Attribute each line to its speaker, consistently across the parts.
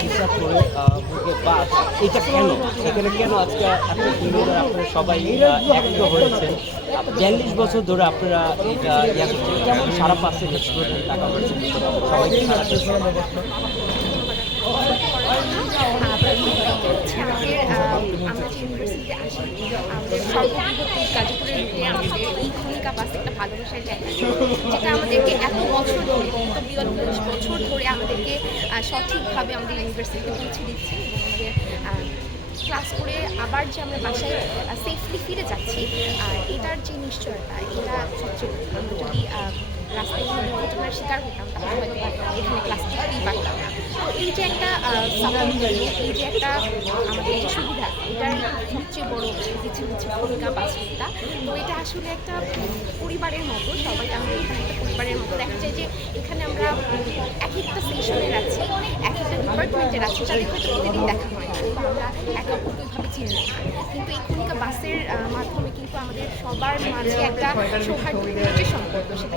Speaker 1: হিসাব করে বাস এটা কেন? এখানে কেন আজকে এত সুন্দর আপনারা সবাই একত্র হয়েছেন? বিয়াল্লিশ বছর ধরে আপনারা এটা ইয়া করছেন। কেমন সারা টাকা পাচ্ছেন সবাই সারা
Speaker 2: আমরা ইউনিভার্সিটিতে আসি আমাদের সর্ববৃহৎ গাজীপুরের রুটে আমাদের এই খনিকা বাস একটা ভালোবাসার জায়গা যেটা আমাদেরকে এত বছর ধরে বিয়াল্লিশ বছর ধরে আমাদেরকে সঠিকভাবে আমাদের ইউনিভার্সিটিতে পৌঁছে দিচ্ছে আমাদের ক্লাস করে আবার যে আমরা বাসায় সেফলি ফিরে যাচ্ছি এটার যে নিশ্চয়তা এটা সবচেয়ে। আমরা যদি রাস্তায় দুর্ঘটনার শিকার হতাম তাহলে হয়তো এখানে ক্লাস করতেই পারতাম তো এই যে একটা এই যে একটা, আমাদের যে সুবিধা, এটার সবচেয়ে বড় কিছু হচ্ছে ভূমিকা বাস্তবতা তো এটা আসলে একটা পরিবারের মতো, সবাই আমরা এখানে একটা পরিবারের মতো। দেখা যায় যে এখানে আমরা এক একটা সেশনের আছি এক একটা ডিপার্টমেন্টের আছি তাদের হয়তো প্রতিদিন দেখা হয় না। আমরা একে অপরকে ওইভাবে চিনি সবার মাঝে একটা সৌহার্দ্যপূর্ণ সম্পর্ক, সেটা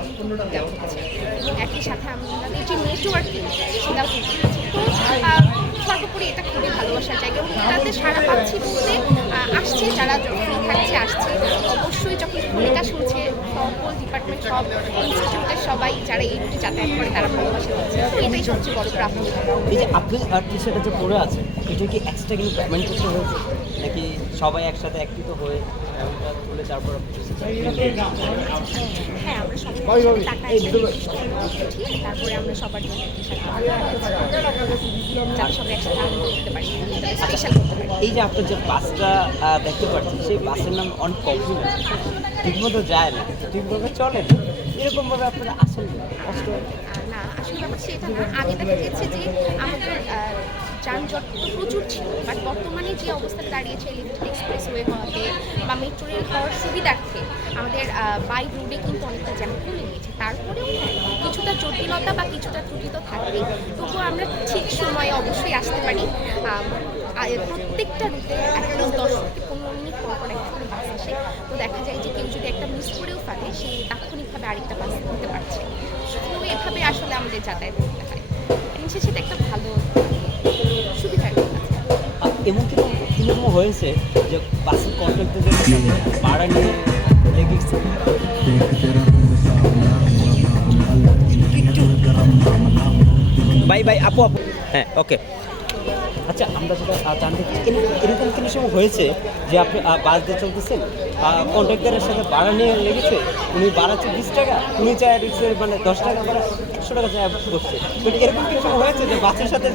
Speaker 2: এবং একই সাথে আমাদের যে কিন্তু সর্বোপরি এটা খুবই ভালোবাসার জায়গা এবং সারা পাচ্ছি বলতে আসছে যারা ফ্রি থাকছে, আসছে। অবশ্যই যখন ভূমিকা শুনছে, সকল ডিপার্টমেন্ট সব ইনস্টিটিউটের সবাই যারা এই রুটে যাতায়াত করে, তারা ভালোবাসা এটাই সবচেয়ে বড় প্রাপ্য।
Speaker 1: এই যে আপনি টি শার্টে যে পরে আছেন, এটা কি এক্সট্রা কিছু পেমেন্ট করতে হয়েছে? নাকি সবাই একসাথে একত্রিত হয়ে তুলে তারপর
Speaker 2: হ্যাঁ আমরা সবাই টাকা তারপরে আমরা সবার জন্য সবাই একসাথে করতে পারি স্পেশাল করতে পারি
Speaker 1: এই যে আপনার যে বাসটা দেখতে পাচ্ছেন সেই বাসের নাম অন কমপ্লিট ঠিকমতো যায় না ঠিকভাবে চলে না। এরকমভাবে আপনারা আসেন কষ্ট? না?
Speaker 2: আসলে ব্যাপার সেটা না। আগে দেখা গেছে যে যানজট তো প্রচুর ছিল। বাট বর্তমানে যে অবস্থাটা দাঁড়িয়েছে ইলেকট্রিক এক্সপ্রেস ওয়ে হওয়াতে বা মেট্রো রেল হওয়ার সুবিধার্থে আমাদের বাই রোডে কিন্তু অনেকটা জ্যাম কমে গিয়েছে। তারপরেও কিছুটা জটিলতা বা কিছুটা ত্রুটি তো থাকবেই। তবুও আমরা ঠিক সময়ে অবশ্যই আসতে পারি। প্রত্যেকটা রুটে অ্যাটলিস্ট দশ থেকে পনেরো মিনিট পর পর একটা করে বাস আসে। তো দেখা যায় যে কেউ যদি একটা মিস করেও ফেলে, সে তাৎক্ষণিকভাবে আরেকটা বাস নিতে পারছে তো এভাবে আসলে আমাদের যাতায়াত করতে হয়। দিন শেষে একটা ভালো
Speaker 1: এমন কি কোনো হয়েছে যে বাসের কন্ট্রাক্টরদের সাথে ভাড়া নিয়ে লেগেছে? বাই বাই আপু আপু। হ্যাঁ ওকে। আচ্ছা আমরা যেটা জানতে চাই এরকম- এরকম কোনো সময় হয়েছে যে আপনি বাস দিয়ে চলতেছেন কন্ট্রাক্টরের সাথে ভাড়া নিয়ে লেগেছে? উনি বাড়াচ্ছে বিশ টাকা উনি চায় দিচ্ছে মানে দশ টাকা ভাড়া একশো টাকা চায় করছে তো এরকম কোনো সময় হয়েছে যে বাসের সাথে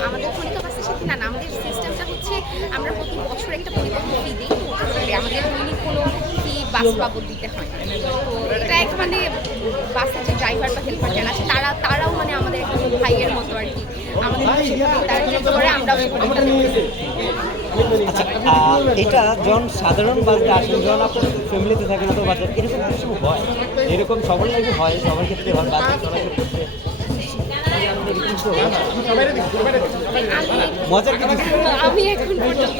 Speaker 2: আমাদের বাসের সাথে না আমাদের সিস্টেমটা হচ্ছে আমরা প্রতি বছর একটা পরিবহন ফি দিই। আমাদের দৈনিক কোনো ফি বাস বাবদ দিতে হয় তো এটা এক মানে বাসের যে ড্রাইভার বা হেল্পার যারা আছে তারা তারাও মানে আমাদের একদম ভাইয়ের মতো আর কি। আমাদের সেভাবেই তারা করে আমরাও
Speaker 1: আচ্ছা এটা যখন সাধারণ আসেন যখন আপনার ফ্যামিলিতে এরকম কিছু হয়? এরকম সবার লাগে হয়? সবার ক্ষেত্রে হয় চলাচল করতে
Speaker 2: আমি এখন পর্যন্ত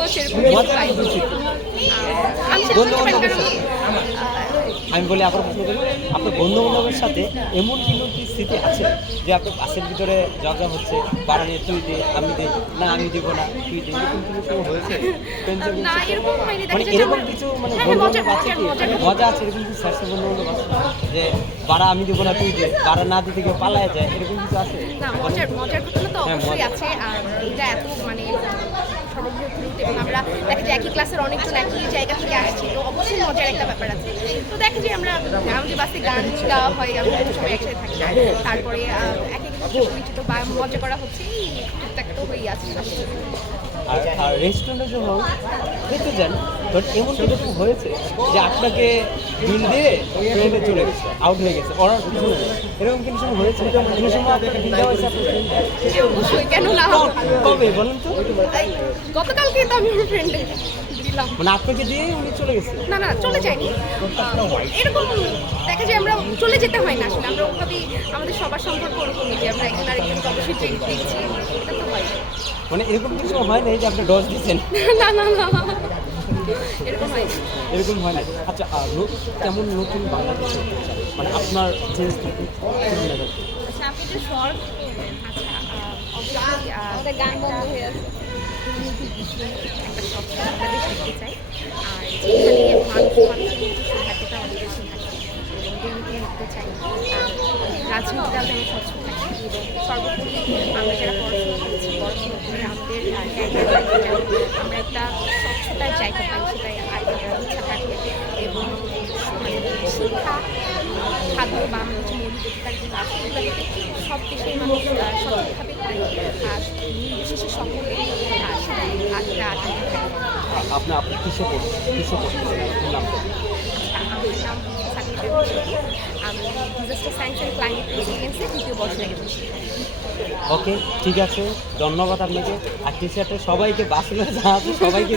Speaker 2: আমি
Speaker 1: বলি আপনার প্রশ্ন করি আপনার বন্ধু বান্ধবের সাথে এমন কোনো কি স্থিতি আছে যে আপনার বাসের ভিতরে ঝগড়া হচ্ছে বাড়া নিয়ে তুই দে আমি দে না আমি দিব না তুই দে এরকম কিছু হয়েছে? মানে এরকম কিছু মানে
Speaker 2: হ্যাঁ,
Speaker 1: মজা আছে এরকম কিছু স্যারসে বন্ধু আছে যে বাড়া আমি দিব না তুই দে। বাড়া না দিতে কেউ পালায় যায় এরকম কিছু আছে?
Speaker 2: না মজার মজার ঘটনা তো
Speaker 1: হ্যাঁ,
Speaker 2: অবশ্যই আছে। আর এটা এত মানে সর্ববৃহৎ রুট এবং আমরা দেখা যায় একই ক্লাসের অনেকজন একই জায়গা থেকে আসছি তো অবশ্যই মজার একটা ব্যাপার আছে। তো দেখা যায় আমরা আমাদের বাসে গান গাওয়া হয় আমরা সবাই একসাথে থাকি। তারপরে পরিচিত বা মজা করা হচ্ছে এই টুকটাক তো হয়েই আছে
Speaker 1: আর আর রেস্টুরেন্টে যখন খেতে যান তখন এমন কিছু হয়েছে যে আপনাকে বিল দিয়ে ট্রেনে চলে গেছে আউট হয়ে গেছে অর্ডার কিছু এরকম কিছু সময় হয়েছে কোনো সময় আপনাকে বিল দেওয়া হয়েছে
Speaker 2: কেন না?
Speaker 1: কবে বলুন তো।
Speaker 2: গতকালকে তো আমি আমার ফ্রেন্ডে
Speaker 1: মানে আপনাকে দিয়ে উনি চলে গেছে?
Speaker 2: না না চলে যায়নি। এরকম দেখা যায় আমরা চলে যেতে হয় না আসলে। আমরা ওভাবেই আমাদের সবার সম্পর্ক ওরকমই যে আমরা একজন আরেকজনকে অবশ্যই ট্রেন দিচ্ছি এটা তো হয়।
Speaker 1: মানে এরকম কিছু হয় না যে আপনি ডস দিচ্ছেন
Speaker 2: না না না এরকম হয় না।
Speaker 1: এরকম হয় না আচ্ছা কেমন নতুন বাংলাদেশ মানে আপনার চেঞ্জ
Speaker 2: আচ্ছা আপনি একটু শর্ট আচ্ছা আমাদের একটা স্বচ্ছ বাংলাদেশ দেখতে চাই আর যেখানে মানুষ মানুষের মধ্যে সৌহার্দ্যতা অনেক বেশি থাকে এবং চাই আর রাজনীতিটাও যেন স্বচ্ছ থাকে এবং সর্বোপরি আমরা যারা পড়াশোনা করছি পড়াশোনা আমাদের আমরা একটা স্বচ্ছতার জায়গা পাই সেটাই আগে ইচ্ছা থাকে এবং মানে শিক্ষা বা হচ্ছে সব দেশের মানুষ সঠিকভাবে আর নির্বিশেষে সকলে আজকে
Speaker 1: আপনি আপনি কিসে পড়ছেন কিসে পড়ছেন আপনার নাম কি?
Speaker 2: নাম আমি ডিজাস্টার সায়েন্স অ্যান্ড ক্লাইমেট রেসিলিয়েন্সে দ্বিতীয় বছরে বসি
Speaker 1: ওকে ঠিক আছে। ধন্যবাদ আপনাকে। আর টি শার্টে সবাইকে বাসলে যা আছে সবাইকে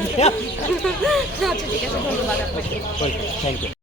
Speaker 2: আচ্ছা ঠিক আছে ধন্যবাদ আপনাকে।
Speaker 1: Thank you